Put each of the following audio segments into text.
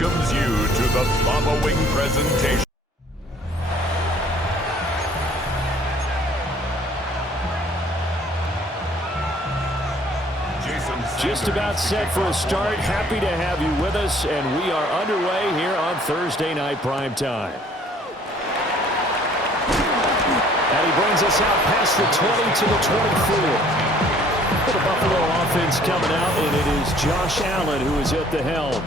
welcomes you to the following presentation. Just about set for a start. Happy to have you with us, and we are underway here on Thursday Night Prime Time. And he brings us out past the 20 to the 24. The Buffalo offense coming out, and it is Josh Allen who is at the helm.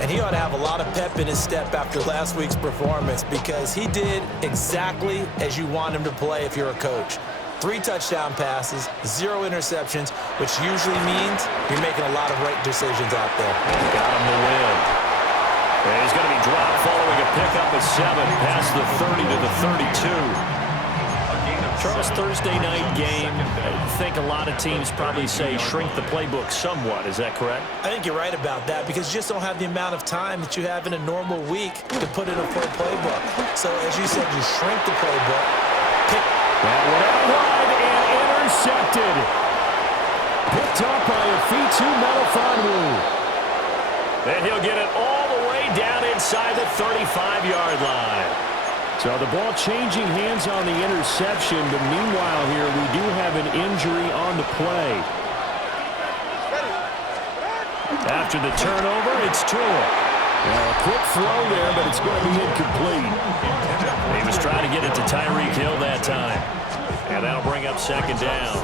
And he ought to have a lot of pep in his step after last week's performance, because he did exactly as you want him to play if you're a coach. 3 touchdown passes, 0 interceptions, which usually means you're making a lot of right decisions out there. Got him to win. And he's going to be dropped following a pickup of 7 past the 30 to the 32. Charles, Thursday night game, I think a lot of teams probably say shrink the playbook somewhat. Is that correct? I think you're right about that, because you just don't have the amount of time that you have in a normal week to put in a full playbook. So as you said, you shrink the playbook. That went out wide and intercepted. Picked up by Afitu Melifonwu. And he'll get it all the way down inside the 35-yard line. So the ball changing hands on the interception, but meanwhile here we do have an injury on the play. After the turnover, it's Tua. Well, a quick throw there, but it's going to be incomplete. He was trying to get it to Tyreek Hill that time. And that'll bring up second down.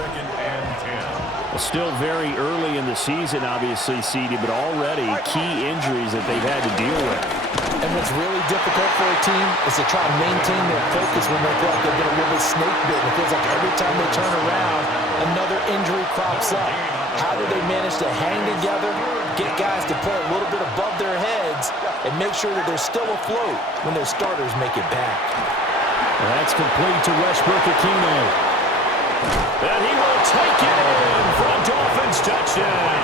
Well, still very early in the season, obviously, CD, but already key injuries that they've had to deal with. And what's really difficult for a team is to try to maintain their focus when they feel like they've been a little bit snake bitten. It feels like every time they turn around, another injury crops up. How do they manage to hang together, get guys to play a little bit above their heads, and make sure that they're still afloat when their starters make it back? Well, that's complete to Westbrook-Ikhine. And he will take it in for a Dolphins touchdown.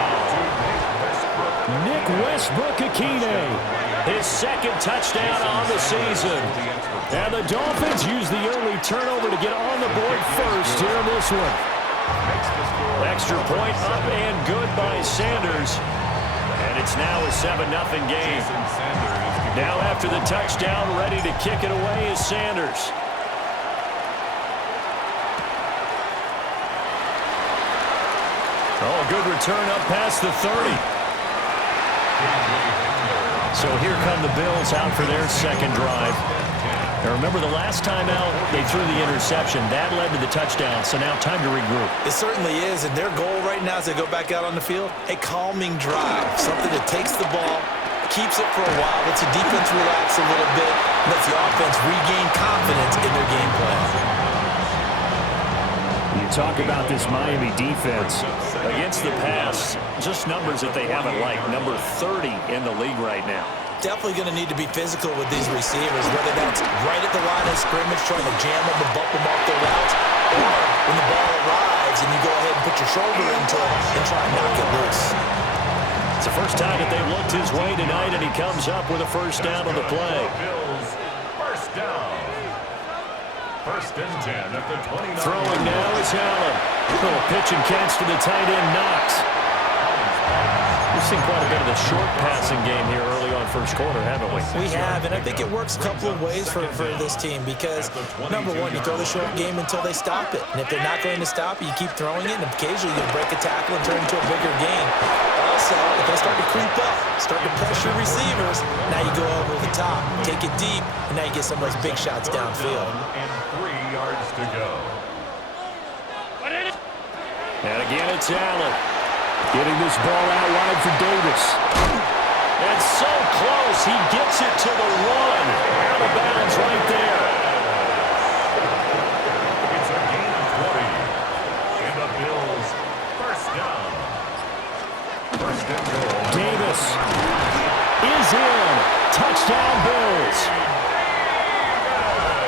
Nick Westbrook-Ikhine. His second touchdown on the season. And the Dolphins use the early turnover to get on the board first here in this one. Extra point up and good by Sanders. And it's now a 7-0 game. Now after the touchdown, ready to kick it away is Sanders. Oh, a good return up past the 30. So here come the Bills out for their second drive. Now remember, the last time out, they threw the interception. That led to the touchdown, so now time to regroup. It certainly is, and their goal right now as they go back out on the field, a calming drive, something that takes the ball, keeps it for a while, lets the defense relax a little bit, lets the offense regain confidence in their game plan. You talk about this Miami defense against the pass, just numbers that they haven't liked. Number 30 in the league right now. Definitely going to need to be physical with these receivers, whether that's right at the line of scrimmage trying to jam them and bump them off their routes, or when the ball arrives and you go ahead and put your shoulder into it and try and knock it loose. It's the first time that they've looked his way tonight, and he comes up with a first down on the play. First down. First and 10 at the 29. Throwing now is Allen. Little pitch and catch to the tight end, Knox. We've seen quite a bit of the short passing game here early on first quarter, haven't we? We have, and I think it works a couple of ways for this team, because, number one, you throw the short game until they stop it. And if they're not going to stop it, you keep throwing it, and occasionally you break a tackle and turn it into a bigger game. Also, if they start to creep up, start to pressure receivers, now you go over the top, take it deep, and now you get some of those big shots downfield. And 3 yards to go. And again, it's Allen. Getting this ball out wide for Davis. And so close, he gets it to the 1. Out of bounds right there. It's a gain of 20. And the Bills first down. First and goal. Davis is in. Touchdown, Bills.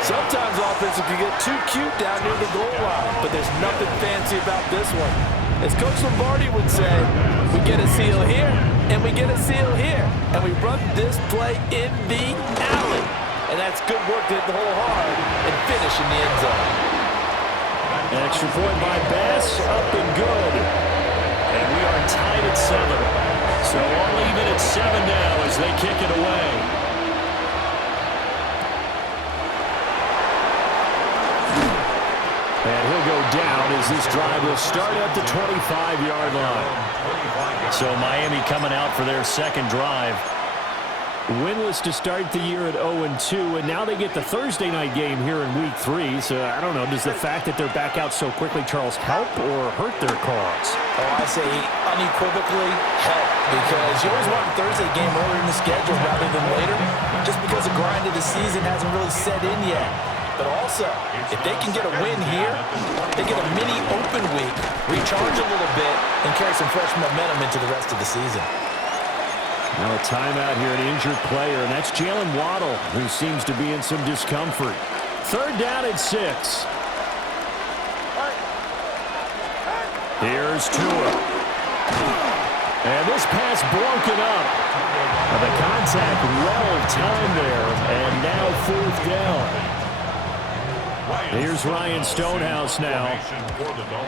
Sometimes offenses can get too cute down near the goal line, but there's nothing fancy about this one. As Coach Lombardi would say, we get a seal here, and we get a seal here, and we run this play in the alley. And that's good work to hit the hole hard and finish in the end zone. An extra point by Bass, up and good. And we are tied at 7. So all even at 7 now as they kick it away. And he'll go down as this drive will start at the 25-yard line. So Miami coming out for their second drive. Winless to start the year at 0-2, and now they get the Thursday night game here in Week 3. So I don't know, does the fact that they're back out so quickly, Charles, help or hurt their cause? Oh, I say unequivocally help, because you always want a Thursday game earlier in the schedule rather than later, just because the grind of the season hasn't really set in yet. But also, if they can get a win here, they get a mini open week, recharge a little bit, and carry some fresh momentum into the rest of the season. Now a timeout here, an injured player, and that's Jalen Waddle, who seems to be in some discomfort. Third down at 6. Here's Tua. And this pass broken up. The contact well timed there, and now 4th down. Here's Ryan Stonehouse now.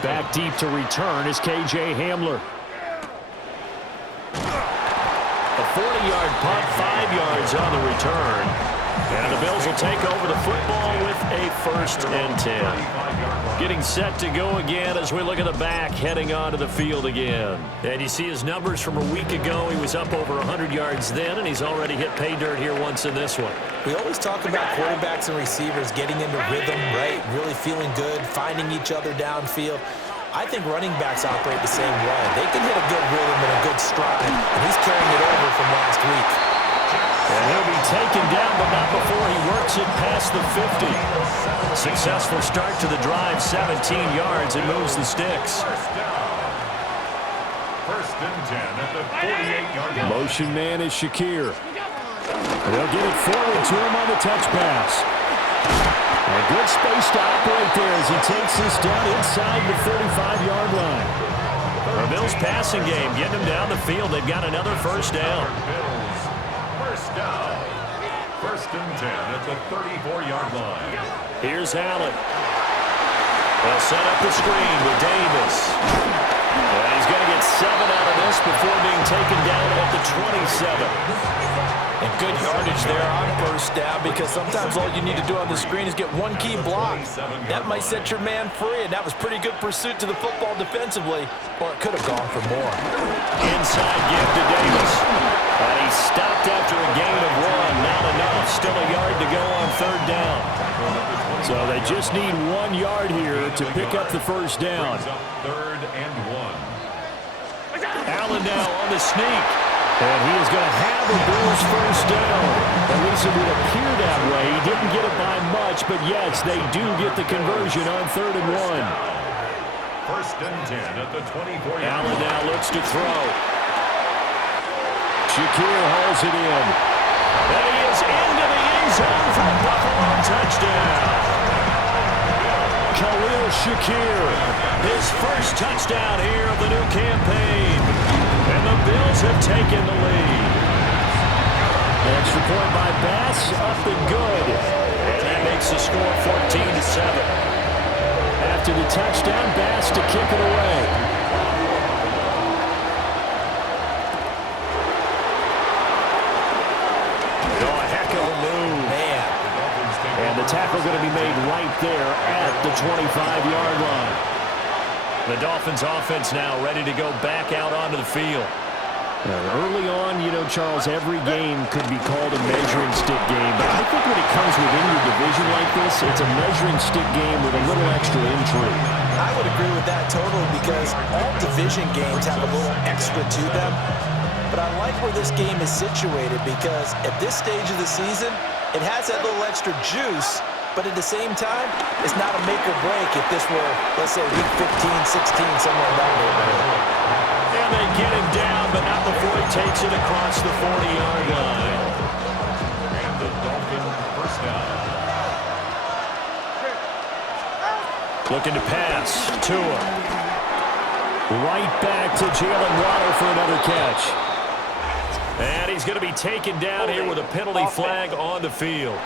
Back deep to return is K.J. Hamler. A 40-yard punt, 5 yards on the return. And the Bills will take over the football with a 1st and 10. Getting set to go again as we look at the back, heading onto the field again. And you see his numbers from a week ago. He was up over 100 yards then, and he's already hit pay dirt here once in this one. We always talk about quarterbacks and receivers getting into rhythm, right? Really feeling good, finding each other downfield. I think running backs operate the same way. They can hit a good rhythm and a good stride, and he's carrying it over from last week. And he'll be taken down, but not before he works it past the 50. Successful start to the drive, 17 yards, and moves the sticks. First and 10 at the 48-yard line. Motion man is Shakir. They'll get it forward to him on the touch pass. A good space to operate there as he takes this down inside the 35-yard line. The Bills passing game, getting them down the field. They've got another first down. First down. First and 10 at the 34-yard line. Here's Allen. They'll set up the screen with Davis. And he's going to get 7 out of this before being taken down at the 27. And good yardage there on first down, because sometimes all you need to do on the screen is get one key block. That might set your man free, and that was pretty good pursuit to the football defensively, or it could have gone for more. Inside give to Davis. And he stopped after a gain of 1. Not enough. Still a yard to go on third down. So they just need 1 yard here to pick up the first down. Third and 1. Allen now on the sneak. And he is going to have the Bills first down. At least it would appear that way. He didn't get it by much, but yes, they do get the conversion on 3rd and 1. First and 10 at the 24-yard line. Allen now looks to throw. Shakir hauls it in. And he is into the end zone for a Buffalo touchdown. Khalil Shakir, his first touchdown here of the new campaign. And the Bills have taken the lead. Extra point by Bass, up and good. And that makes the score 14-7. After the touchdown, Bass to kick it away. Oh, a heck of a move. Man. And the tackle going to be made right there at the 25-yard line. The Dolphins offense now ready to go back out onto the field. Early on, you know, Charles, every game could be called a measuring stick game. But I think when it comes within your division like this, it's a measuring stick game with a little extra intrigue. I would agree with that totally, because all division games have a little extra to them. But I like where this game is situated, because at this stage of the season, it has that little extra juice. But at the same time, it's not a make or break if this were, let's say, week 15, 16, somewhere in that neighborhood. And they get him down, but not before he takes it across the 40-yard line. And the Dolphins first down. Looking to pass. Tua. Right back to Jalen Waddle for another catch. And he's going to be taken down here with a penalty flag on the field.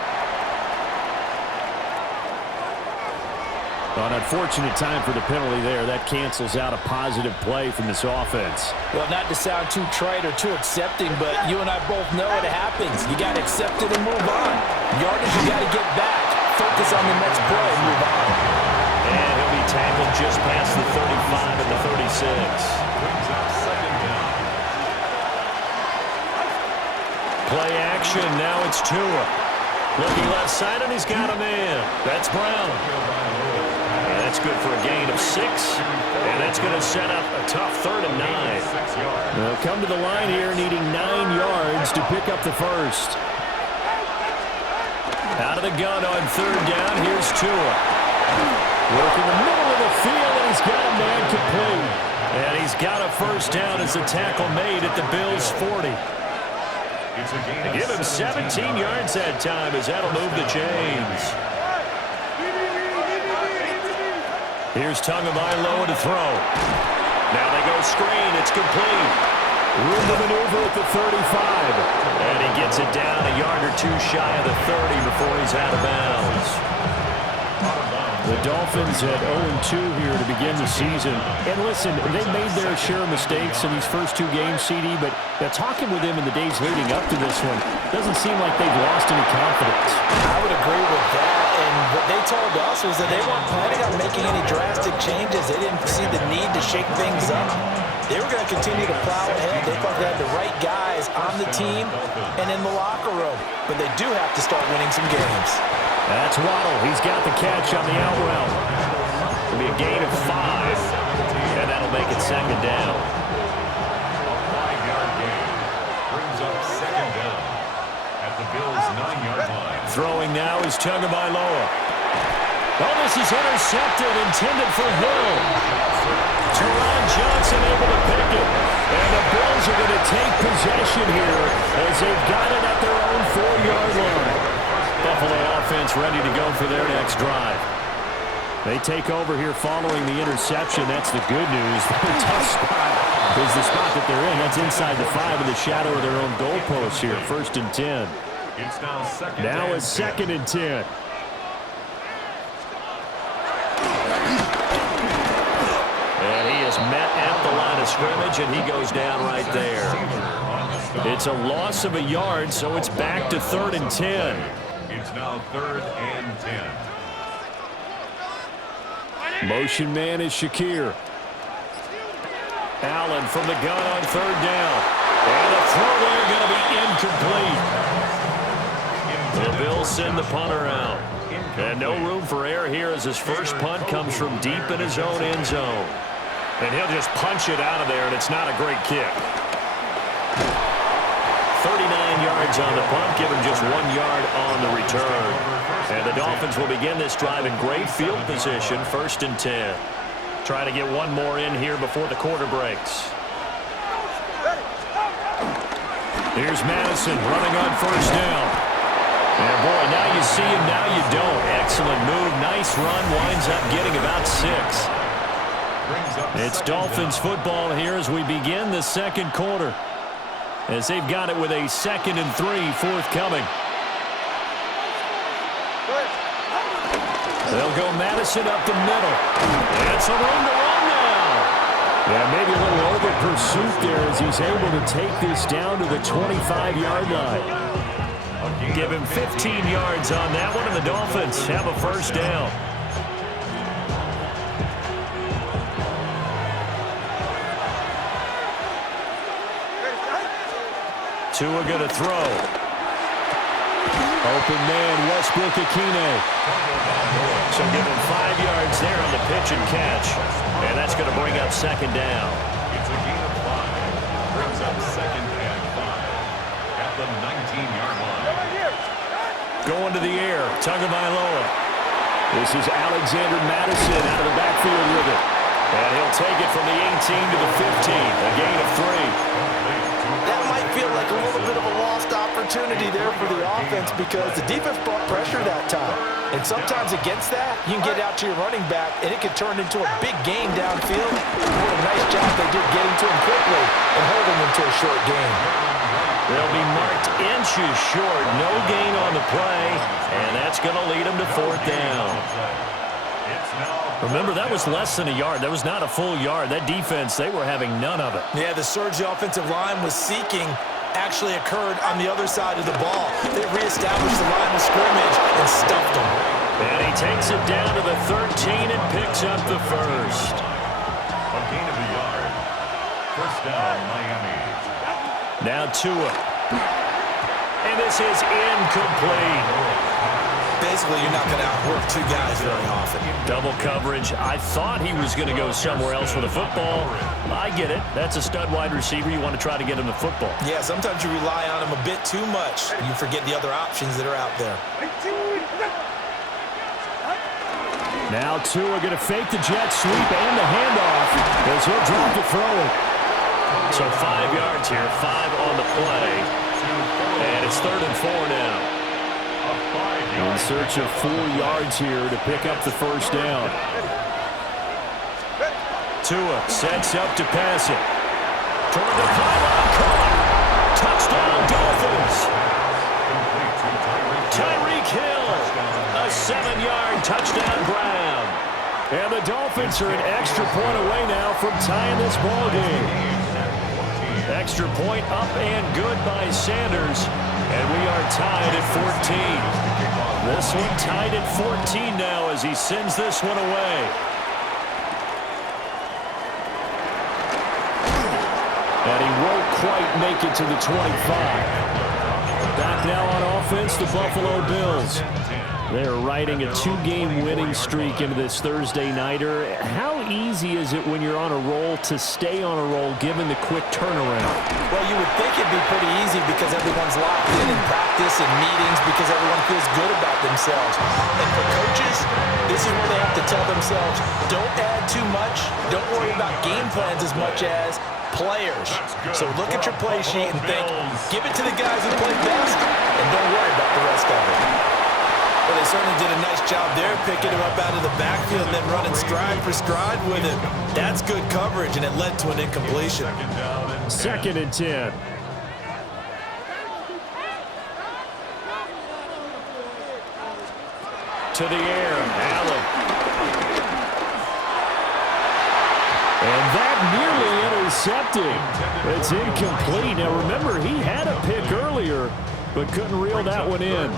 An unfortunate time for the penalty there. That cancels out a positive play from this offense. Well, not to sound too trite or too accepting, but you and I both know it happens. You got to accept it and move on. Yardage, you got to get back. Focus on the next play and move on. And he'll be tackled just past the 35 and the 36. Brings up second down. Play action. Now it's Tua. Looking left side, and he's got a man. That's Brown. And that's good for a gain of 6. And that's going to set up a tough 3rd and 9. They'll come to the line here needing 9 yards to pick up the first. Out of the gun on 3rd down. Here's Tua. Working the middle of the field, and he's got a man complete. And he's got a first down as the tackle made at the Bills' 40. Give him 17 yards that time as that'll move the chains. Here's Tagovailoa to throw. Now they go screen. It's complete. Room to maneuver at the 35. And he gets it down a yard or 2 shy of the 30 before he's out of bounds. The Dolphins at 0-2 here to begin the season. And listen, they've made their share of mistakes in these first 2 games, CD, but talking with them in the days leading up to this one, doesn't seem like they've lost any confidence. I would agree with that. And what they told us was that they weren't planning on making any drastic changes. They didn't see the need to shake things up. They were going to continue to plow ahead. They thought they had the right guys on the team and in the locker room. But they do have to start winning some games. That's Waddle. He's got the catch on the out route. It'll be a gain of 5, and that'll make it 2nd down. A 5-yard gain brings up second down at the Bills' 9-yard line. Throwing now is Tagovailoa. Oh, this is intercepted, intended for Hill. Teron Johnson able to pick it. And the Bills are going to take possession here as they've got it at their own 4-yard line. Buffalo offense ready to go for their next drive. They take over here following the interception. That's the good news. The tough spot is the spot that they're in. That's inside the 5 in the shadow of their own goalpost here. 1st and 10. It's now second. Now it's 2nd and 10. And he is met at the line of scrimmage, and he goes down right there. It's a loss of a yard, so it's back to 3rd and 10. It's now 3rd and 10. Motion man is Shakir. Allen from the gun on 3rd down. And the throw there going to be incomplete. The Bills send the punter out. And no room for error here as his first punt comes from deep in his own end zone. And he'll just punch it out of there, and it's not a great kick. 39 yards on the punt, give him just 1 yard on the return. And the Dolphins will begin this drive in great field position, 1st and 10. Trying to get one more in here before the quarter breaks. Here's Madison running on 1st down. And boy, now you see him, now you don't. Excellent move, nice run, winds up getting about 6. It's Dolphins football here as we begin the 2nd quarter. As they've got it with a 2nd and 3 forthcoming. They'll go Madison up the middle. It's a room to run now. Yeah, maybe a little over pursuit there as he's able to take this down to the 25-yard line. Give him 15 yards on that one, and the Dolphins have a 1st down. Tua going to throw. Open man, Westbrook-Ikhine. So give him 5 yards there on the pitch and catch. And that's going to bring up 2nd down. It's a gain of 5. Brings up 2nd and 5 at the 19-yard line. Going to the air, Tagovailoa. This is Alexander Madison out of the backfield with it. And he'll take it from the 18 to the 15, a gain of 3. That might feel like a little bit of a lost opportunity there for the offense because the defense brought pressure that time. And sometimes against that, you can get out to your running back, and it could turn into a big game downfield. What a nice job they did getting to him quickly and holding him to a short gain. They'll be marked inches short. No gain on the play, and that's going to lead them to 4th down. Remember, that was less than a yard. That was not a full yard. That defense, they were having none of it. Yeah, the surge the offensive line was seeking actually occurred on the other side of the ball. They reestablished the line of scrimmage and stuffed them. And he takes it down to the 13 and picks up the first. A gain of a yard. First down, Miami. Now Tua. And this is incomplete. Basically, you're not going to outwork two guys very often. Double coverage. I thought he was going to go somewhere else with the football. I get it. That's a stud wide receiver. You want to try to get him the football. Yeah, sometimes you rely on him a bit too much. You forget the other options that are out there. Now Tua going to fake the jet sweep and the handoff as he'll drop to throw it. So 5 yards here, 5 on the play. And it's 3rd and 4 now. In search of 4 yards here to pick up the first down. Tua sets up to pass it. Toward the pylon, caught. Touchdown, Dolphins. Tyreek Hill, a 7-yard touchdown grab. And the Dolphins are an extra point away now from tying this ball game. Extra point up and good by Sanders. And we are tied at 14. This one tied at 14 now as he sends this one away. And he won't quite make it to the 25. Back now on offense, the Buffalo Bills. They're riding a 2-game winning streak into this Thursday nighter. How easy is it when you're on a roll to stay on a roll given the quick turnaround? Well, you would think it'd be pretty easy because everyone's locked in practice and meetings because everyone feels good about themselves. And for coaches, this is where they have to tell themselves, don't add too much. Don't worry about game plans as much as players. So look at your play sheet and think, give it to the guys who play best and don't worry about the rest of it. Well, they certainly did a nice job there, picking him up out of the backfield and then running stride for stride with him. That's good coverage, and it led to an incompletion. 2nd and 10. To the air, Allen. And that nearly intercepted. It's incomplete. Now, remember, he had a pick earlier, but couldn't reel that one in.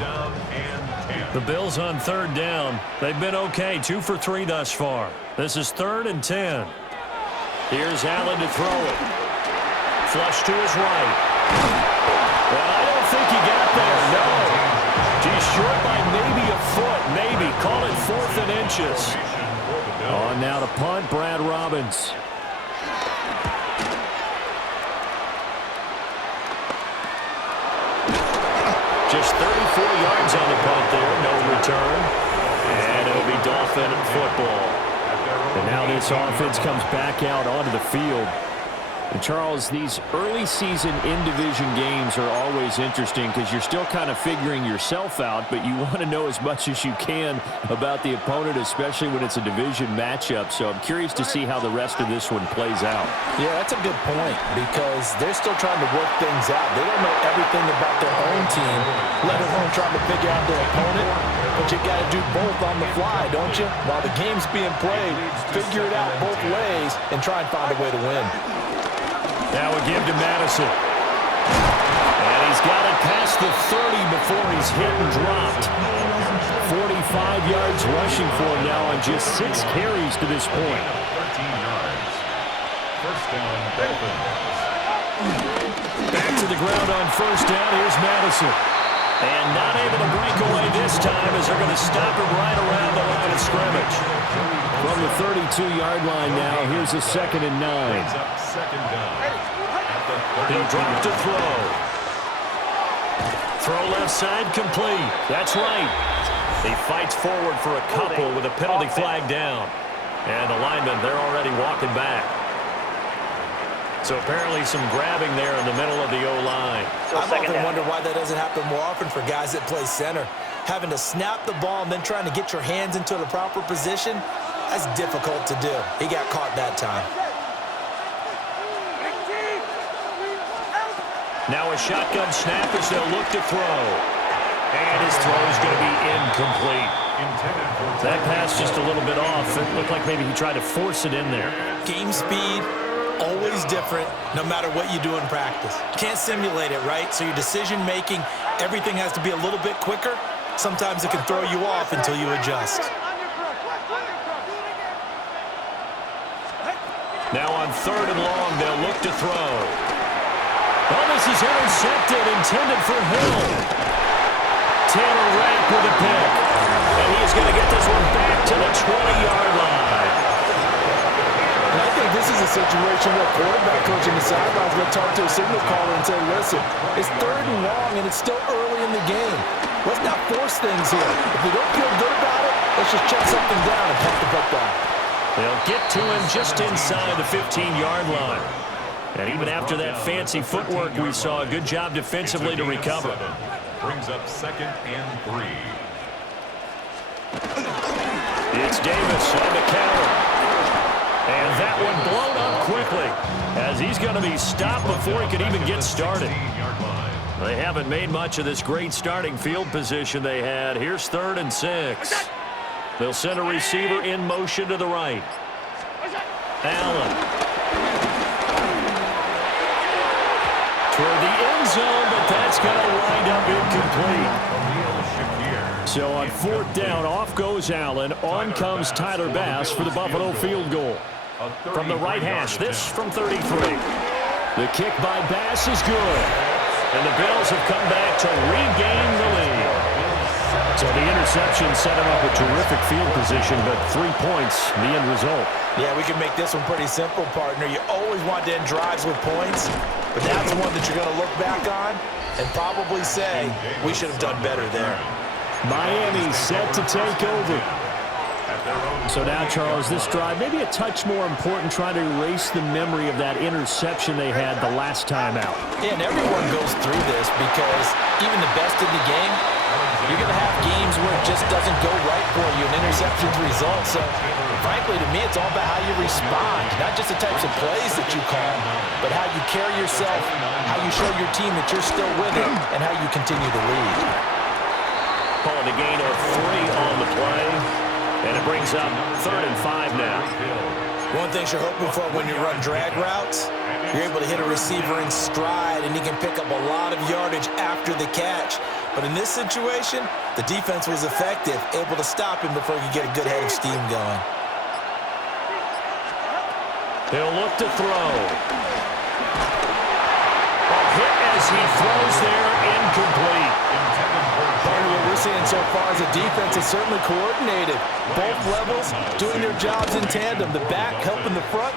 The Bills on 3rd down. They've been okay, 2 for 3 thus far. This is 3rd and 10. Here's Allen to throw it. Flush to his right. Well, I don't think he got there, no. He's short by maybe a foot, maybe. Call it 4th and inches. On now to punt, Brad Robbins. Just 34 yards on the punt there, no return. And it'll be Dolphin football. And now this offense comes back out onto the field. And Charles, these early season in-division games are always interesting because you're still kind of figuring yourself out, but you want to know as much as you can about the opponent, especially when it's a division matchup. So I'm curious to see how the rest of this one plays out. Yeah, that's a good point because they're still trying to work things out. They don't know everything about their own team, let alone trying to figure out their opponent. But you got to do both on the fly, don't you? While the game's being played, figure it out both ways and try and find a way to win. Now we give to Madison. And he's got it past the 30 before he's hit and dropped. 45 yards rushing for him now on just 6 carries to this point. 13 yards. First down, Dolphins. Back to the ground on 1st down. Here's Madison. And not able to break away this time as they're going to stop him right around the line of scrimmage. From the 32-yard line now, here's a 2nd and 9. Second down. He dropped to throw. Throw left side complete. That's right. He fights forward for a couple with a penalty flag down. And the linemen, they're already walking back. So apparently some grabbing there in the middle of the O-line. I've often wondered why that doesn't happen more often for guys that play center. Having to snap the ball and then trying to get your hands into the proper position, that's difficult to do. He got caught that time. Now a shotgun snap as they'll look to throw. And his throw is going to be incomplete. intended for That pass just a little bit off. It looked like maybe he tried to force it in there. Game speed, always different, no matter what you do in practice. You can't simulate it, right? So your decision-making, everything has to be a little bit quicker. Sometimes it can throw you off until you adjust. Now on 3rd and long, they'll look to throw. Oh, this is intercepted, intended for Hill. Taylor Rapp with a pick. And he's going to get this one back to the 20-yard line. And I think this is a situation where quarterback coach in the sidelines will talk to a signal caller and say, listen, it's 3rd and long and it's still early in the game. Let's not force things here. If we don't feel good about it, let's just check something down and punt the football. They'll get to him just inside the 15-yard line. And even after that fancy footwork we saw, a good job defensively to recover. brings up 2nd and 3. It's Davis on the counter. And that one blown up quickly as he's going to be stopped before he can even get started. They haven't made much of this great starting field position they had. Here's 3rd and 6. They'll send a receiver in motion to the right. Allen. Toward the end zone, but that's going to wind up incomplete. So on 4th down, off goes Allen. On comes Tyler Bass for the Buffalo field goal. From the right hash, this from 33. The kick by Bass is good. And the Bills have come back to regain the lead. So the interception set him up with terrific field position, but 3 points, the end result. Yeah, we can make this one pretty simple, partner. You always want to end drives with points, but that's one that you're going to look back on and probably say, we should have done better there. Miami set to take over. So now, Charles, this drive, maybe a touch more important, trying to erase the memory of that interception they had the last time out. Yeah, and everyone goes through this because even the best in the game, you're going to have games where it just doesn't go right for you, and interceptions result. So, frankly, to me, it's all about how you respond, not just the types of plays that you call, but how you carry yourself, how you show your team that you're still with it, and how you continue to lead. Calling a gain of 3 on the play. And it brings up 3rd and 5 now. One thing you're hoping for when you run drag routes, you're able to hit a receiver in stride, and he can pick up a lot of yardage after the catch. But in this situation, the defense was effective, able to stop him before he could get a good head of steam going. He'll look to throw. A hit as he throws there, incomplete. Part of what we're seeing so far is the defense is certainly coordinated. Both levels doing their jobs in tandem. The back helping the front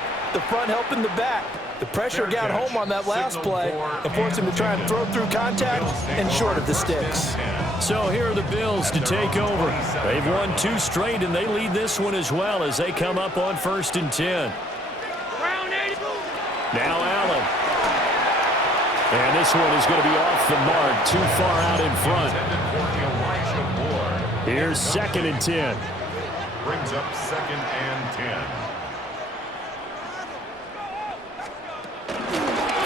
helping the back. The pressure got home on that last play and forced him to try and throw through contact and short of the sticks. So here are the Bills to take over. They've won 2 straight, and they lead this one as well as they come up on 1st and 10. Now Allen. And this one is going to be off the mark, too far out in front. Here's 2nd and 10. Brings up 2nd and 10.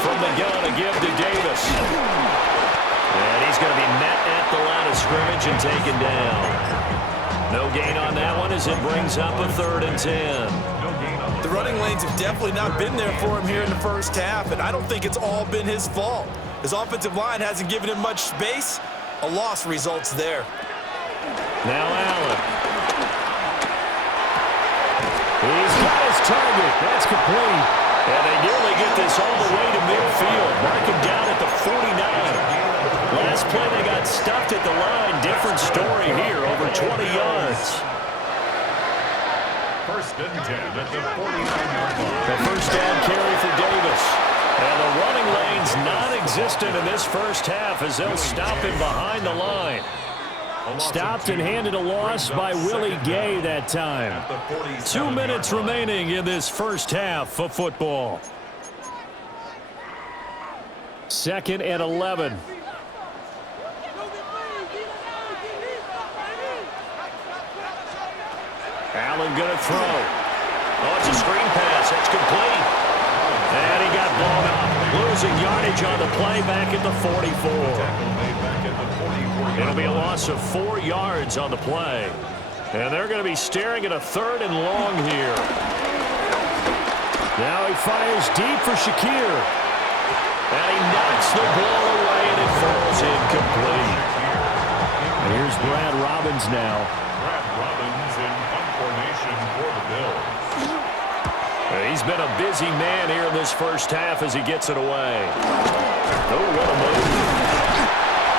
From the gun, a give to Davis. And he's going to be met at the line of scrimmage and taken down. No gain on that one as it brings up a 3rd and 10. The running lanes have definitely not been there for him here in the first half, and I don't think it's all been his fault. His offensive line hasn't given him much space. A loss results there. Now Allen. He's got his target. That's complete. And they nearly get this all the way to midfield. Mark him down at the 49. Last play they got stuffed at the line. Different story here, over 20 yards. 1st and 10 at the 49-yard line. The first down carry for Davis. And the running lane's non-existent in this first half as they'll stop him behind the line. Stopped and handed a loss by Willie Gay that time. 2 minutes remaining in this first half of football. 2nd and 11. Allen going to throw. Oh, it's a screen pass. That's complete. And he got blown up. Losing yardage on the play back at the 44. It'll be a loss of 4 yards on the play. And they're going to be staring at a 3rd and long here. Now he fires deep for Shakir. And he knocks the ball away, and it falls incomplete. And here's Brad Robbins now. Brad Robbins in punt formation for the Bills. He's been a busy man here in this first half as he gets it away. Oh, what a move.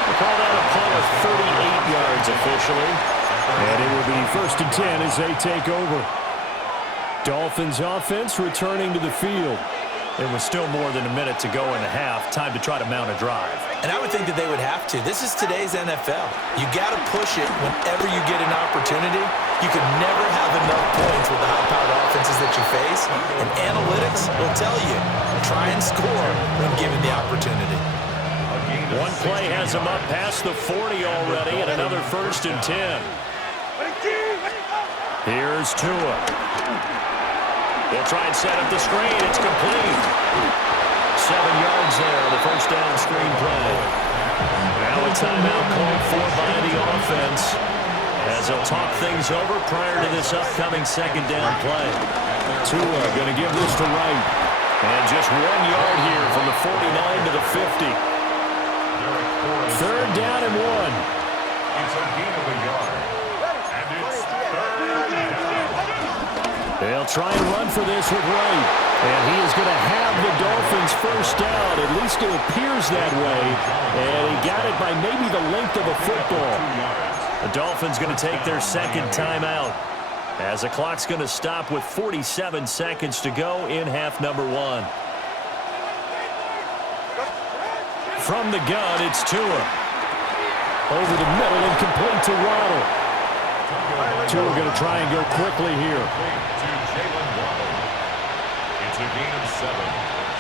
They call that a punt of 38 yards officially. And it will be 1st and 10 as they take over. Dolphins offense returning to the field. There was still more than a minute to go in the half. Time to try to mount a drive. And I would think that they would have to. This is today's NFL. You got to push it whenever you get an opportunity. You can never have enough points with the high-powered offenses that you face. And analytics will tell you, try and score when given the opportunity. One play has him up past the 40 already, and another 1st and 10. Here's Tua. He'll try and set up the screen. It's complete. 7 yards there on the first down screen play. Now a timeout called for by the offense as they'll talk things over prior to this upcoming 2nd down play. Tua going to give this to Wright. And just 1 yard here from the 49 to the 50. 3rd down and 1. It's a gain of a yard. And it's 3rd down. They'll try and run for this with Wright. And he is going to have the Dolphins first down. At least it appears that way. And he got it by maybe the length of a football. The Dolphins going to take their 2nd timeout as the clock's going to stop with 47 seconds to go in half number 1. From the gun, it's Tua. Over the middle and complete to Waddle. Tua going to try and go quickly here. It's a gain of 7.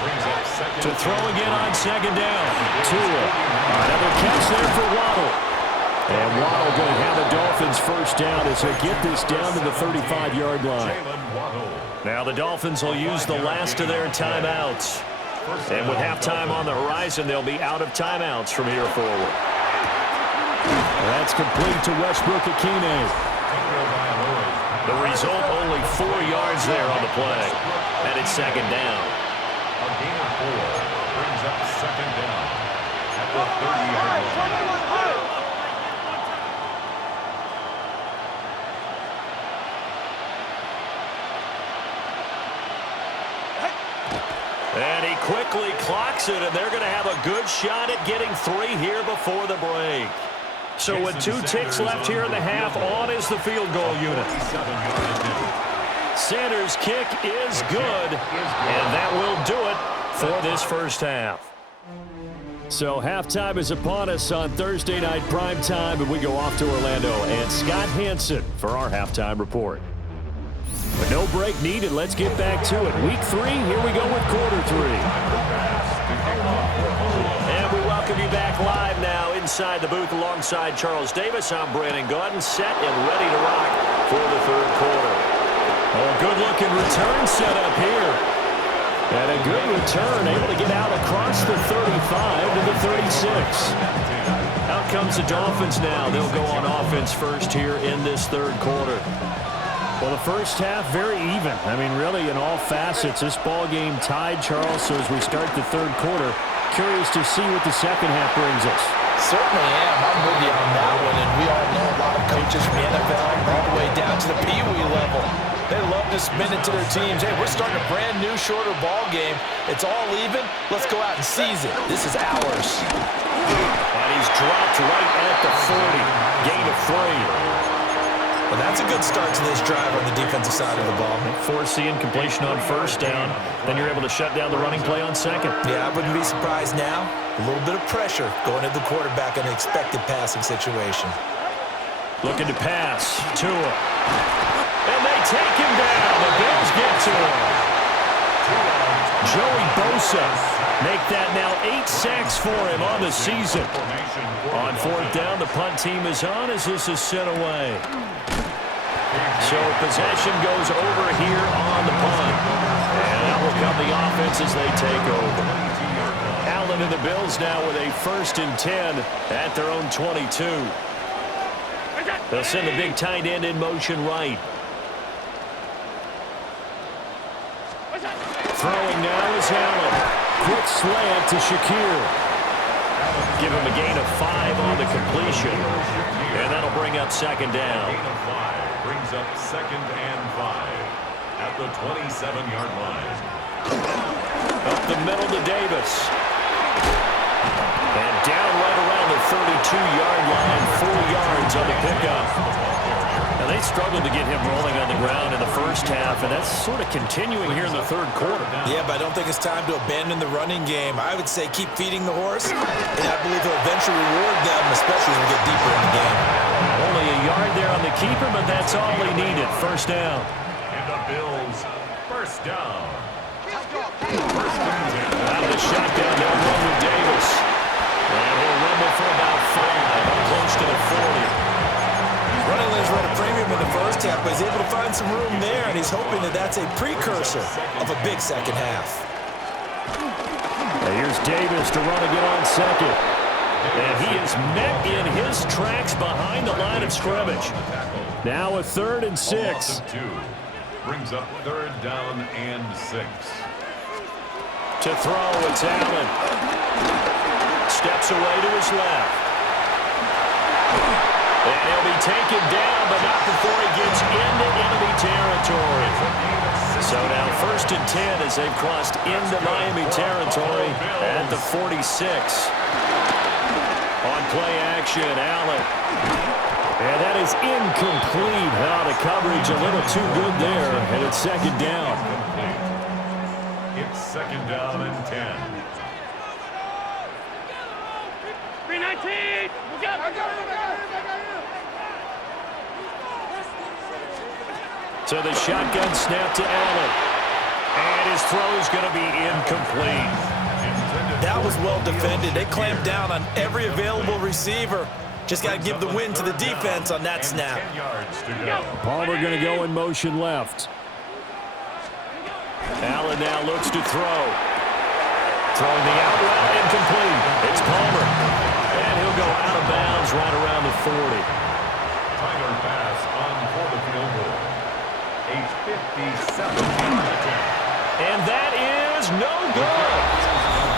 Brings up 2nd To throw again on 2nd down. Tua. Another catch there for Waddle. And Waddle going to have the Dolphins first down as they get this down to the 35-yard line. Now the Dolphins will use the last of their timeouts. And with halftime on the horizon, they'll be out of timeouts from here forward. That's complete to Westbrook-Ikhine. The result, only 4 yards there on the play. And it's 2nd down. A gain of 4 brings up 2nd down at the 30-yard line. And he quickly clocks it, and they're going to have a good shot at getting 3 here before the break. So with 2 ticks left here in the half, on is the field goal unit. Sanders' kick is good, and that will do it for this first half. So halftime is upon us on Thursday night primetime, and we go off to Orlando and Scott Hansen for our halftime report. But no break needed. Let's get back to it. Week 3, here we go with quarter 3. And we welcome you back live now inside the booth alongside Charles Davis. I'm Brandon Gaudin, set and ready to rock for the 3rd quarter. Oh, good-looking return set up here. And a good return, able to get out across the 35 to the 36. Out comes the Dolphins now. They'll go on offense first here in this 3rd quarter. Well, the first half, very even. I mean, really, in all facets, this ball game tied, Charles. So as we start the 3rd quarter, curious to see what the 2nd half brings us. Certainly am. I'm with you on that one. And we all know a lot of coaches from the NFL all the way down to the Pee Wee level. They love to spin it to their teams. Hey, we're starting a brand new, shorter ball game. It's all even. Let's go out and seize it. This is ours. And he's dropped right at the 40. Gain of 3. Well, that's a good start to this drive on the defensive side of the ball. Force the incompletion on first down. Then you're able to shut down the running play on 2nd. Yeah, I wouldn't be surprised now. A little bit of pressure going to the quarterback in an expected passing situation. Looking to pass. Tua. And they take him down. The Bills get to him. Joey Bosa make that now 8 sacks for him on the season. On 4th down, the punt team is on as this is sent away. So possession goes over here on the punt. And out will come the offense as they take over. Allen and the Bills now with a 1st and 10 at their own 22. They'll send the big tight end in motion right. Throwing now is Allen. Quick slant to Shakir. Give him a gain of 5 on the completion. And that'll bring up second down. Gain of 5 brings up 2nd and 5 at the 27-yard line. Up the middle to Davis. And down right around the 32-yard line. 4 yards on the pickup. Now, they struggled to get him rolling on the ground in the first half, and that's sort of continuing here in the third quarter. Yeah, but I don't think it's time to abandon the running game. I would say keep feeding the horse, and I believe he'll eventually reward them, especially as we get deeper in the game. Only a yard there on the keeper, but that's all he needed. First down. And the Bills, first down. First and 10. Out of the shotgun, they'll run with Davis. And he'll rumble for about 5, up close to the 40. Running lanes were at a premium in the first half, but he's able to find some room there, and he's hoping that that's a precursor of a big second half. Now here's Davis to run again on second. And he is met in his tracks behind the line of scrimmage. Now a 3rd and 6. 2 brings up 3rd down and 6. To throw, it's Allen. Steps away to his left. And he'll be taken down, but not before he gets into enemy territory. So now 1st and 10 as they've crossed into Miami territory at the 46. On play action, Allen. And that is incomplete. Now the coverage a little too good there, and it's 2nd down. It's 2nd down and 10. 319! So the shotgun snap to Allen. And his throw is going to be incomplete. That was well defended. They clamped down on every available receiver. Just got to give the win to the defense on that snap. 10 yards to go. Palmer going to go in motion left. Allen now looks to throw. Throwing the out route, incomplete. It's Palmer. And he'll go out of bounds right around the 40. Tyler pass on for the field goal. A 57-yard attempt. And that is no good.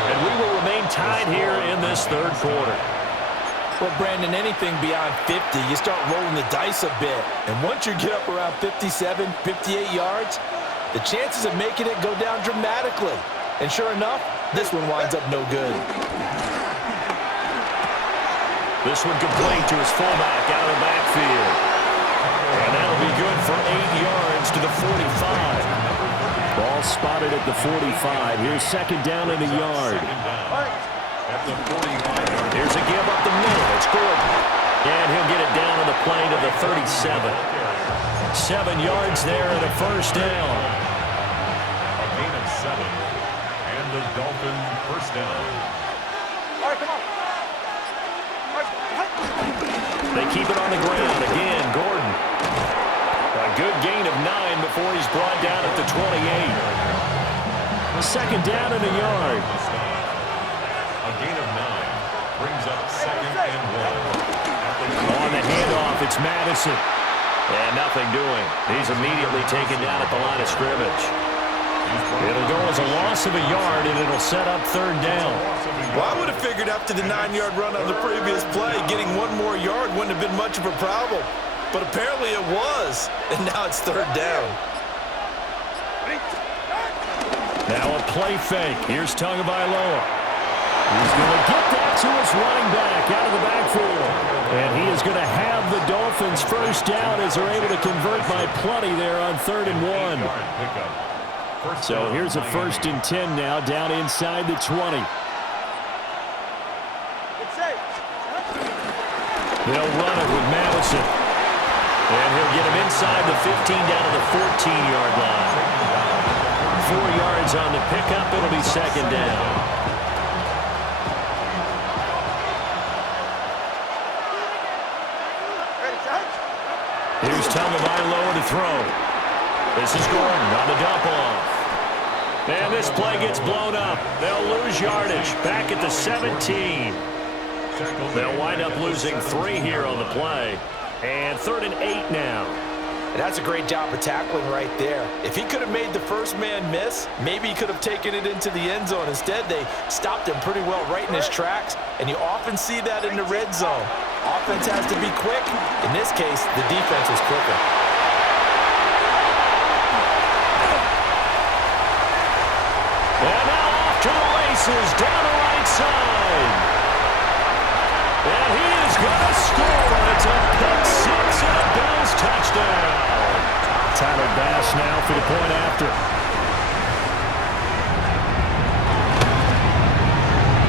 And we will remain tied here in this third quarter. Well, Brandon, anything beyond 50, you start rolling the dice a bit. And once you get up around 57, 58 yards, the chances of making it go down dramatically. And sure enough, this one winds up no good. This one complete to his fullback out of the backfield. And that'll be good for 8 yards to the 45. Ball spotted at the 45. Here's 2nd down and a yard. At the 45. Here's a give up the middle. It's Gordon. And he'll get it down on the plane to the 37. 7 yards there and a first down. A gain of 7. And the Dolphins first down. All right, come on. They keep it on the ground. Again, Gordon. A good gain of 9 before he's brought down at the 28. 2nd down and a yard. A gain of 9 brings up 2nd and 1. On the handoff, it's Madison. And nothing doing. He's immediately taken down at the line of scrimmage. It'll go as a loss of a yard, and it'll set up 3rd down. Well, I would have figured after the 9-yard run on the previous play, getting 1 more yard wouldn't have been much of a problem. But apparently it was, and now it's 3rd down. Now a play fake. Here's Tagovailoa. He's going to get that to his running back out of the backfield. And he is going to have the Dolphins first down as they're able to convert by plenty there on 3rd and 1. So here's a 1st and 10 now down inside the 20. They'll run it with Madison. And he'll get him inside the 15 down to the 14-yard line. 4 yards on the pickup. It'll be 2nd down. Here's Tagovailoa to throw. This is Gordon on the dump off. And this play gets blown up. They'll lose yardage back at the 17. They'll wind up losing 3 here on the play. And 3rd and 8 now. And that's a great job of tackling right there. If he could have made the first man miss, maybe he could have taken it into the end zone. Instead, they stopped him pretty well right in his tracks, and you often see that in the red zone. Offense has to be quick. In this case, the defense was quicker. And now off to the races down the right side. And he is going to score. It's a pick six and a Bills touchdown. Tyler Bass now for the point after.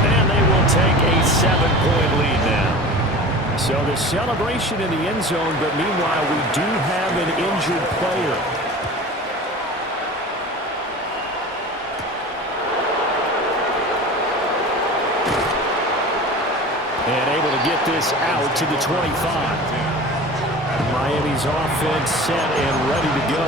And they will take a 7-point lead now. So the celebration in the end zone, but meanwhile we do have an injured player. And able to get this out to the 25. Miami's offense set and ready to go.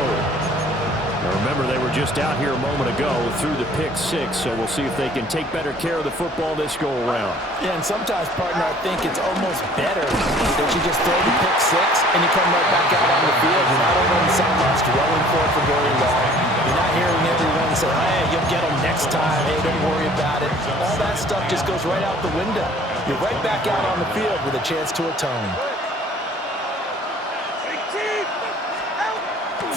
Now remember, they were just out here a moment ago through the pick six, so we'll see if they can take better care of the football this go around. Yeah, and sometimes, partner, I think it's almost better that you just throw the pick six and you come right back out on the field. You're not over in the sidelines dwelling for very long. You're not hearing everyone say, hey, you'll get them next time. Hey, don't worry about it. All that stuff just goes right out the window. You're right back out on the field with a chance to atone.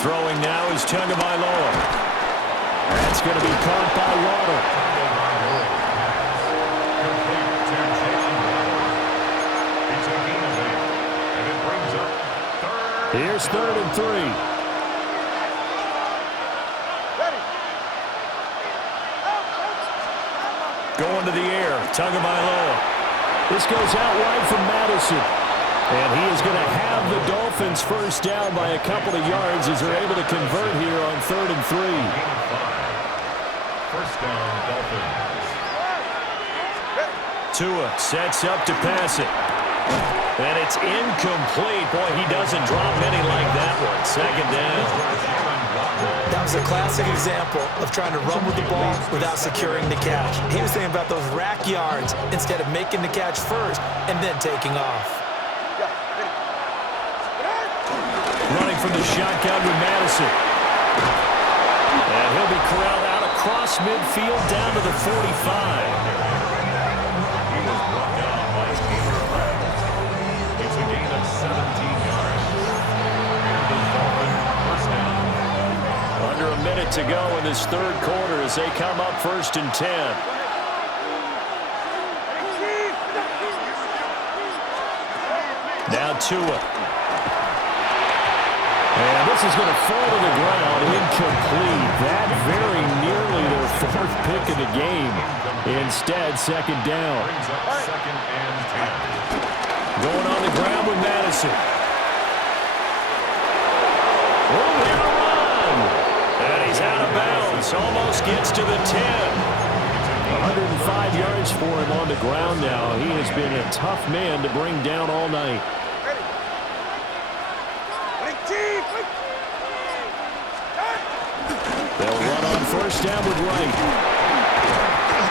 Throwing now is Tagovailoa. That's going to be caught by Waddle. Here's 3rd and 3. Going to the air, Tagovailoa. This goes out wide from Madison. And he is going to have the Dolphins first down by a couple of yards as they're able to convert here on 3rd and 3. First down, Dolphins. Tua sets up to pass it. And it's incomplete. Boy, he doesn't drop many like that one. 2nd down. That was a classic example of trying to run with the ball without securing the catch. He was thinking about those rack yards instead of making the catch first and then taking off. Running from the shotgun with Madison. And he'll be corralled out across midfield down to the 45. He was brought down by Gator Left. It's a gain of 17 yards. And the Dolphins first down. Under a minute to go in this 3rd quarter as they come up 1st and 10. Now Tua. And this is going to fall to the ground, incomplete. That very nearly their 4th pick of the game. Instead, 2nd down. Brings up 2nd and 10. Going on the ground with Madison. Oh, here to run. And he's out of bounds. Almost gets to the 10. 105 yards for him on the ground now. He has been a tough man to bring down all night. They'll run on 1st down with Wright.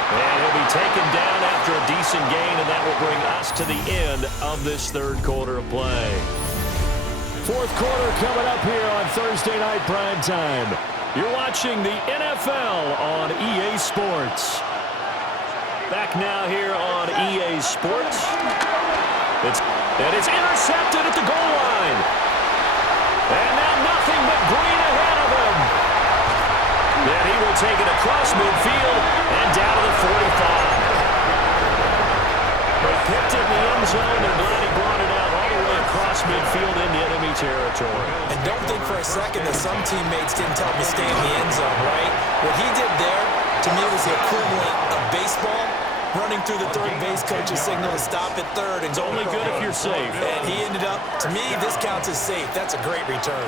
And he'll be taken down after a decent gain, and that will bring us to the end of this 3rd quarter of play. 4th quarter coming up here on Thursday Night Primetime. You're watching the NFL on EA Sports. Back now here on EA Sports. It's intercepted at the goal line. And now nothing but green ahead of him. Then he will take it across midfield and down to the 45. They picked it in the end zone. They're glad he brought it out all the way across midfield into enemy territory. And don't think for a second that some teammates didn't tell him to stay in the end zone, right? What he did there, to me, was the equivalent of baseball. Running through the 3rd base coach's signal to stop at 3rd. And It's only good if you're safe. And he ended up, to me, this counts as safe. That's a great return.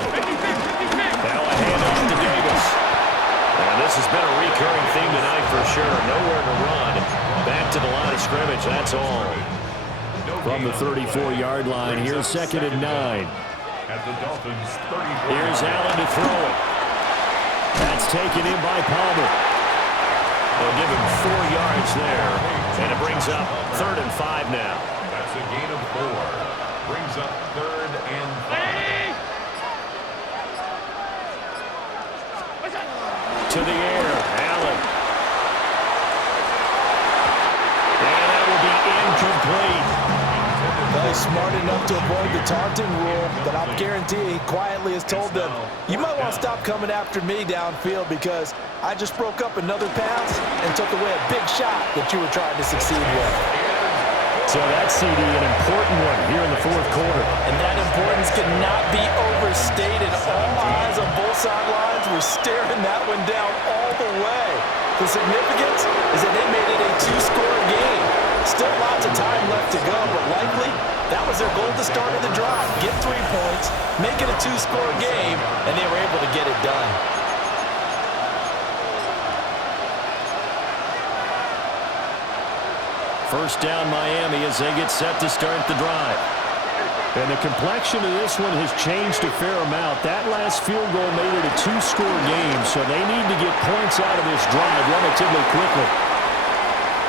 Now a handoff to Davis. And this has been a recurring theme tonight for sure. Nowhere to run. Back to the line of scrimmage, that's all. From the 34-yard line, here's 2nd and 9. At the Dolphins 34. Here's Allen to throw it. That's taken in by Palmer. They'll give him 4 yards there. And it brings up 3rd and 5 now. That's a gain of 4. Brings brings up 3rd and 5. To the air, Allen. And that will be incomplete. Well, he's smart enough to avoid the taunting rule, but I'll guarantee he quietly has told them, you might want to stop coming after me downfield because I just broke up another pass and took away a big shot that you were trying to succeed with. So that CD, an important one here in the 4th quarter. And that importance cannot be overstated. All eyes on both sidelines were staring that one down all the way. The significance is that they made it a 2-score game. Still lots of time left to go, but likely that was their goal at the start of the drive. Get 3 points, make it a 2-score game, and they were able to get it done. First down Miami as they get set to start the drive. And the complexion of this one has changed a fair amount. That last field goal made it a 2-score game, so they need to get points out of this drive relatively quickly.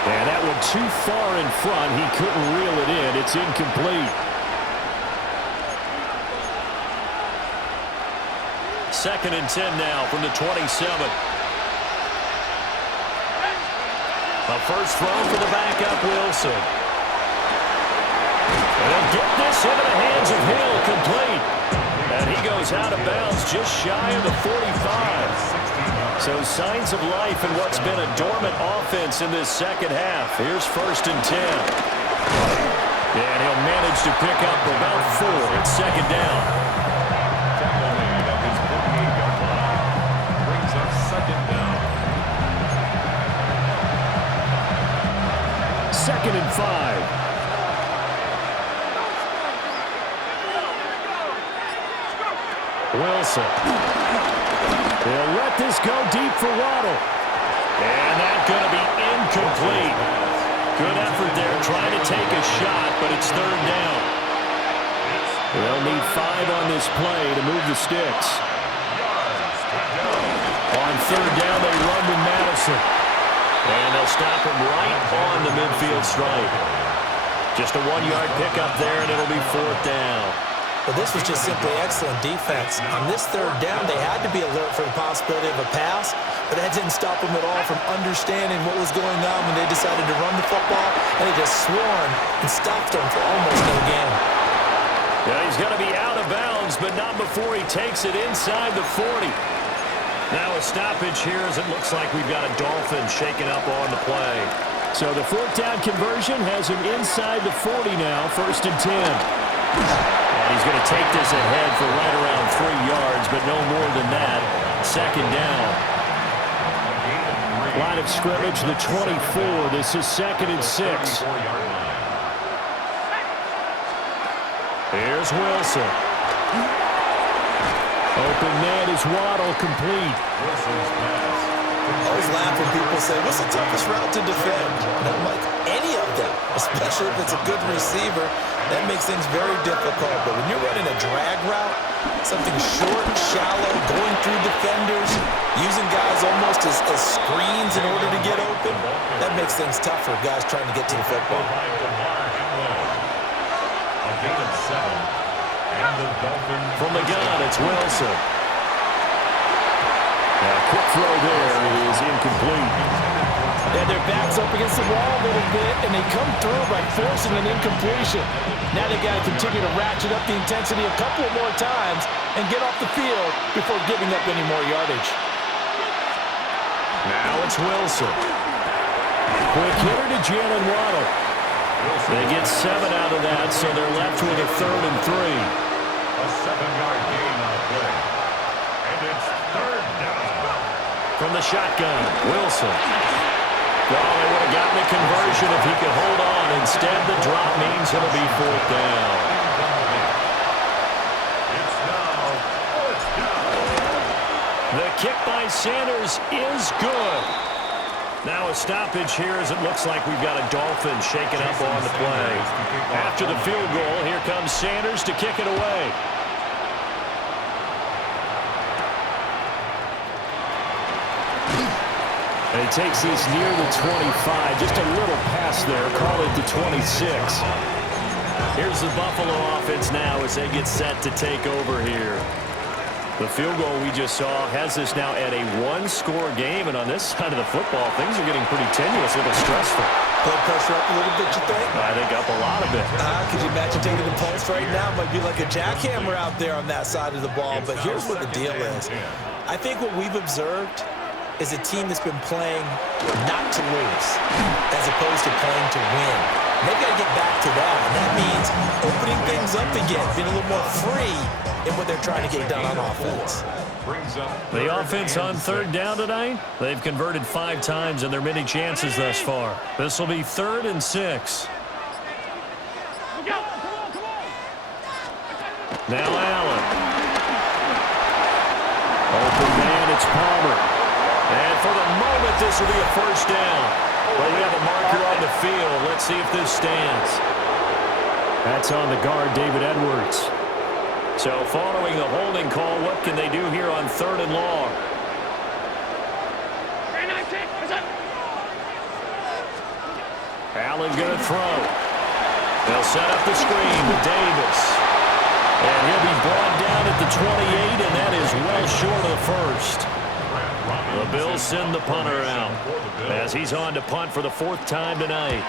And that one too far in front. He couldn't reel it in. It's incomplete. 2nd and 10 now from the 27. A first throw for the backup, Wilson. And they'll get this into the hands of Hill, complete. And he goes out of bounds just shy of the 45. So signs of life in what's been a dormant offense in this second half. Here's 1st and 10. And he'll manage to pick up about 4 at 2nd down. Tackle made at his 48-yard line. Brings up 2nd down. 2nd and 5. Wilson. They'll let this go deep for Waddle. And that's going to be incomplete. Good effort there trying to take a shot, but it's 3rd down. They'll need 5 on this play to move the sticks. On 3rd down, they run with Madison. And they'll stop him right on the midfield stripe. Just a 1-yard pickup there, and it'll be 4th down. Well, this was just simply excellent defense. On this 3rd down, they had to be alert for the possibility of a pass, but that didn't stop them at all from understanding what was going on when they decided to run the football, and they just swarmed and stopped them for almost no gain. Yeah, he's going to be out of bounds, but not before he takes it inside the 40. Now a stoppage here as it looks like we've got a Dolphins shaking up on the play. So the 4th down conversion has him inside the 40 now, 1st and 10. And he's going to take this ahead for right around 3 yards, but no more than that. 2nd down. Line of scrimmage, the 24. This is 2nd and 6. Here's Wilson. Open net is Waddle, complete. I always laugh when people say, what's the toughest route to defend? And I'm like, any of them, especially if it's a good receiver. That makes things very difficult. But when you're running a drag route, something short, shallow, going through defenders, using guys almost as screens in order to get open, that makes things tough for guys trying to get to the football. A gain of 7. And the Dolphins from the gun, it's Wilson. A quick throw there is incomplete. Yeah, their backs up against the wall a little bit, and they come through by forcing an incompletion. Now they've got to continue to ratchet up the intensity a couple of more times and get off the field before giving up any more yardage. Now it's Wilson. Quick hitter to Jalen Waddle. They get 7 out of that, so they're left with a 3rd and 3. A 7-yard gain on the play. And it's 3rd down. From the shotgun, Wilson. Well, they would have gotten the conversion if he could hold on. Instead, the drop means it'll be 4th down. It's now 4th down. The kick by Sanders is good. Now a stoppage here as it looks like we've got a Dolphin shaking up on the play. After the field goal, here comes Sanders to kick it away. And he takes this near the 25. Just a little pass there. Call it the 26. Here's the Buffalo offense now as they get set to take over here. The field goal we just saw has this now at a one-score game, and on this side of the football, things are getting pretty tenuous, a little stressful. Blood pressure up a little bit, you think? I think up a lot of it. Could you imagine taking the pulse right now? Might be like a jackhammer out there on that side of the ball, but here's what the deal is. I think what we've observed is a team that's been playing not to lose as opposed to playing to win. And they've got to get back to that, and that means opening things up again, being a little more free in what they're trying to get done on offense. The offense on third down tonight, they've converted 5 times in their many chances thus far. This will be 3rd and 6. Now Allen. Open man, it's Palmer. And for the moment, this will be a first down. But we have a marker on the field. Let's see if this stands. That's on the guard, David Edwards. So following the holding call, what can they do here on 3rd and long? Allen going to throw. They'll set up the screen with Davis. And he'll be brought down at the 28, and that is well short of the first. The Bills send the punter out as he's on to punt for the 4th time tonight.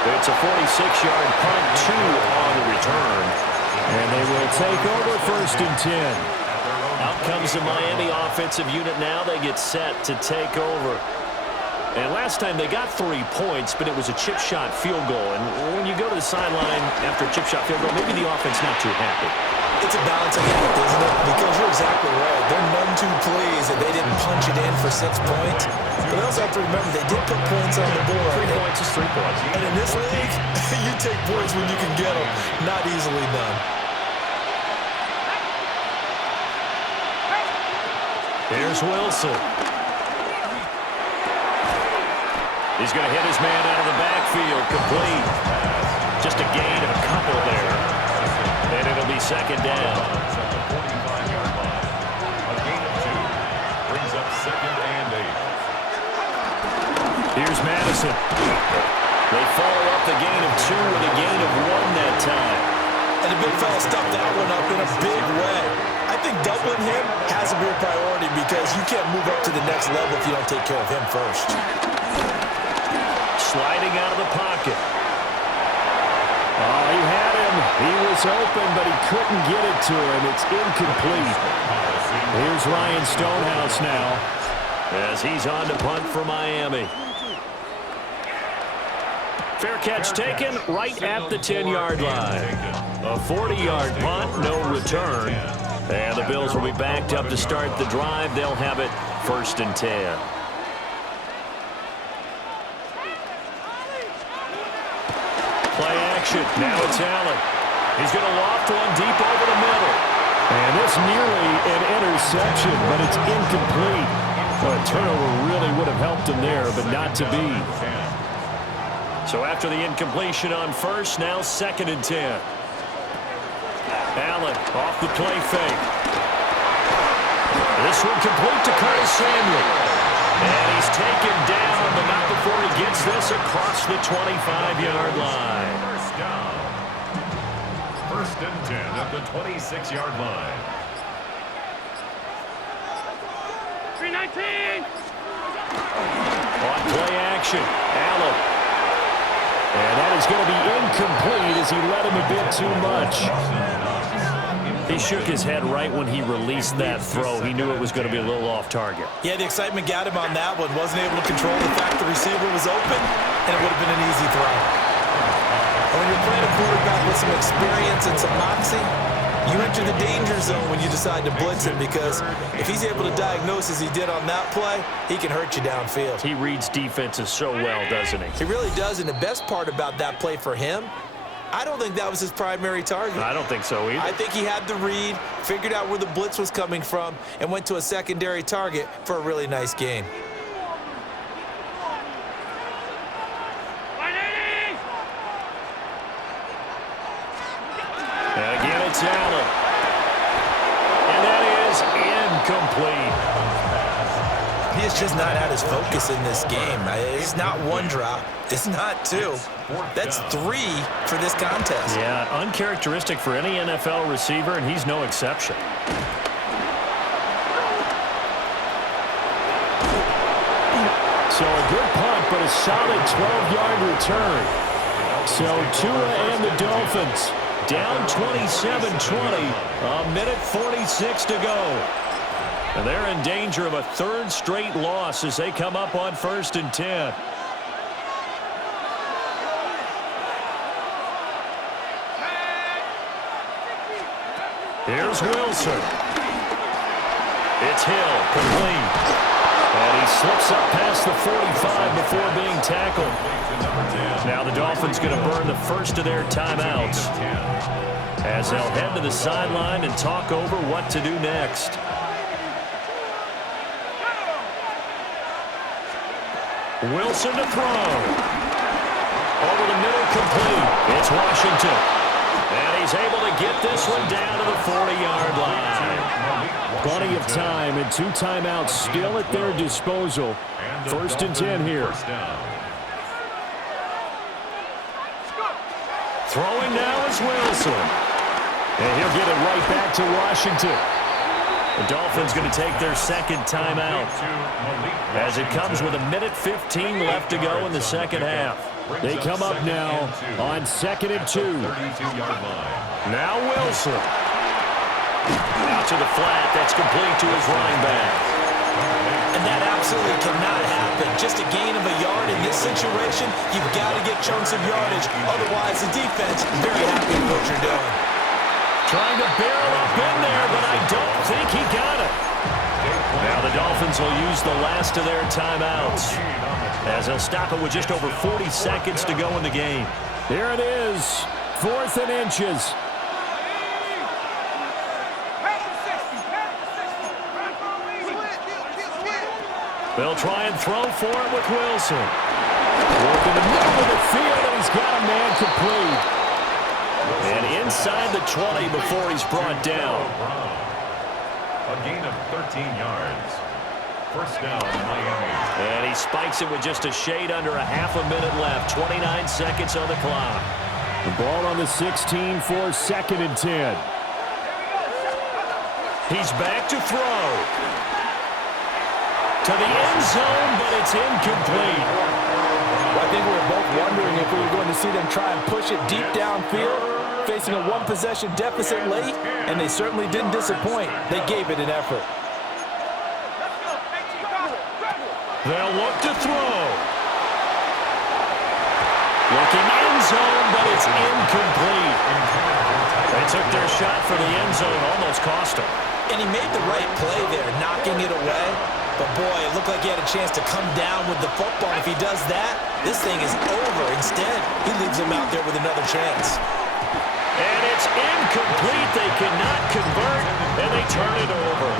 It's a 46-yard punt, 2 on the return. And they will take over 1st and 10. Out comes the Miami offensive unit now. They get set to take over. And last time they got 3 points, but it was a chip shot field goal. And when you go to the sideline after a chip shot field goal, maybe the offense not too happy. It's a balancing act, isn't it? Because you're exactly right. They're none too pleased that they didn't punch it in for 6 points. But they also have to remember they did put points on the board. 3 points is 3 points. And in this league, you take points when you can get them. Not easily done. Here's Wilson. He's going to hit his man out of the backfield. Complete. Just a gain of a couple there. And it'll be 2nd down. A gain of 2 brings up 2nd and 8. Here's Madison. They follow up the gain of 2 with a gain of 1 that time. And the big fella stuffed that one up in a big way. I think doubling him has to be a priority because you can't move up to the next level if you don't take care of him first. Sliding out of the pocket. Oh, he had him. He was open, but he couldn't get it to him. It's incomplete. Here's Ryan Stonehouse now as he's on to punt for Miami. Fair catch taken right at the 10-yard line. A 40-yard punt, no return. And the Bills will be backed up to start the drive. They'll have it 1st and 10. Play action. Now it's Allen. He's going to loft one deep over the middle. And it's nearly an interception, but it's incomplete. Well, a turnover really would have helped him there, but not to be. So after the incompletion on 1st, now 2nd and 10. Allen off the play fake. This one complete to Curtis Samuel. And he's taken down, but not before he gets this across the 25-yard line. First down. 1st and 10 at the 26-yard line. 319. On play action, Allen. And that is going to be incomplete as he let him a bit too much. He shook his head right when he released that throw. He knew it was going to be a little off target. Yeah, the excitement got him on that one. Wasn't able to control the fact the receiver was open, and it would have been an easy throw. And when you're playing a quarterback with some experience and some moxie, you enter the danger zone when you decide to blitz him because if he's able to diagnose as he did on that play, he can hurt you downfield. He reads defenses so well, doesn't he? He really does, and the best part about that play for him, I don't think that was his primary target. I don't think so either. I think he had the read, figured out where the blitz was coming from, and went to a secondary target for a really nice gain. 180. And again, it's Allen. And that is incomplete. He It's just not at his focus in this game. It's not one drop. It's not two. That's 3 for this contest. Yeah, uncharacteristic for any NFL receiver, and he's no exception. So a good punt, but a solid 12-yard return. So Tua and the Dolphins down 27-20, a minute 46 to go. And they're in danger of a 3rd straight loss as they come up on 1st and 10. Here's Wilson. It's Hill, complete. And he slips up past the 45 before being tackled. Now the Dolphins going to burn the first of their timeouts as they'll head to the sideline and talk over what to do next. Wilson to throw. Over the middle, complete. It's Washington. And he's able to get this one down to the 40-yard line. Plenty of time and 2 timeouts still at their disposal. 1st and 10 here. Throwing now is Wilson. And he'll get it right back to Washington. The Dolphins going to take their 2nd timeout as it comes with a minute 15 left to go in the 2nd half. They come up now on 2nd and 2. Now Wilson. Out to the flat. That's complete to his running back. And that absolutely cannot happen. Just a gain of a yard in this situation, you've got to get chunks of yardage. Otherwise, the defense very happy with what you're doing. Trying to barrel up in there, but I don't think he got it. Now the Dolphins will use the last of their timeouts as they'll stop it with just over 40 seconds to go in the game. Here it is, 4th and inches. They'll try and throw for it with Wilson. Working the middle of the field, and he's got a man complete. And inside the 20 before he's brought down. A gain of 13 yards. 1st down, Miami. And he spikes it with just a shade under a half a minute left. 29 seconds on the clock. The ball on the 16 for 2nd and 10. He's back to throw. To the end zone, but it's incomplete. Well, I think we were both wondering if we were going to see them try and push it deep downfield, facing a 1-possession deficit late, and they certainly didn't disappoint. They gave it an effort. They'll look to throw. Looking end zone, but it's incomplete. They took their shot for the end zone, almost cost them. And he made the right play there, knocking it away. But, boy, it looked like he had a chance to come down with the football. If he does that, this thing is over. Instead, he leaves him out there with another chance. And it's incomplete. They cannot convert, and they turn it over.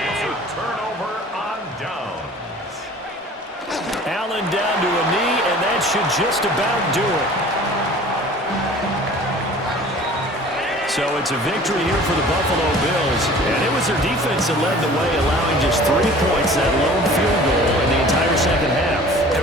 It's a turnover on downs. Allen down to a knee, and that should just about do it. So it's a victory here for the Buffalo Bills. And it was their defense that led the way, allowing just 3 points, that lone field goal in the entire 2nd half.